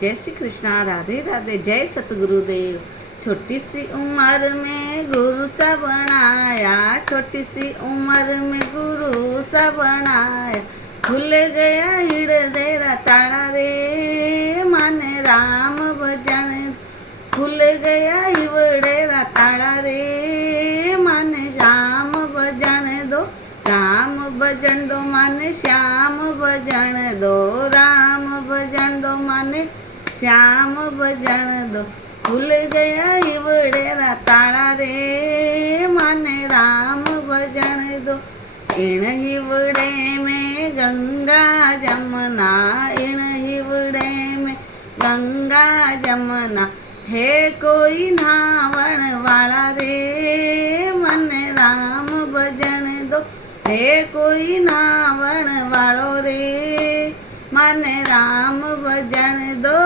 जय श्री कृष्णा, राधे राधे, जय सतगुरुदेव। छोटी सी उम्र में गुरु सा बनाया, छोटी सी उम्र में गुरु सा बनाया। खुल गया हृदय रा ताला रे, माने राम भजन। खुल गया हृदय रा ताला रे, माने श्याम भजन दो। राम भजन दो माने श्याम भजन दो, राम भजन दो माने श्याम भजन दो। खुल गया हिवड़ेरा ताला रे, माने राम भजन दो। इन हिवड़े में गंगा जमुना, इन हिवड़े में गंगा जमुना। है कोई नावण वाला रे, मने राम भजन दो। है कोई नावण वालो रे, माने राम भजन दो।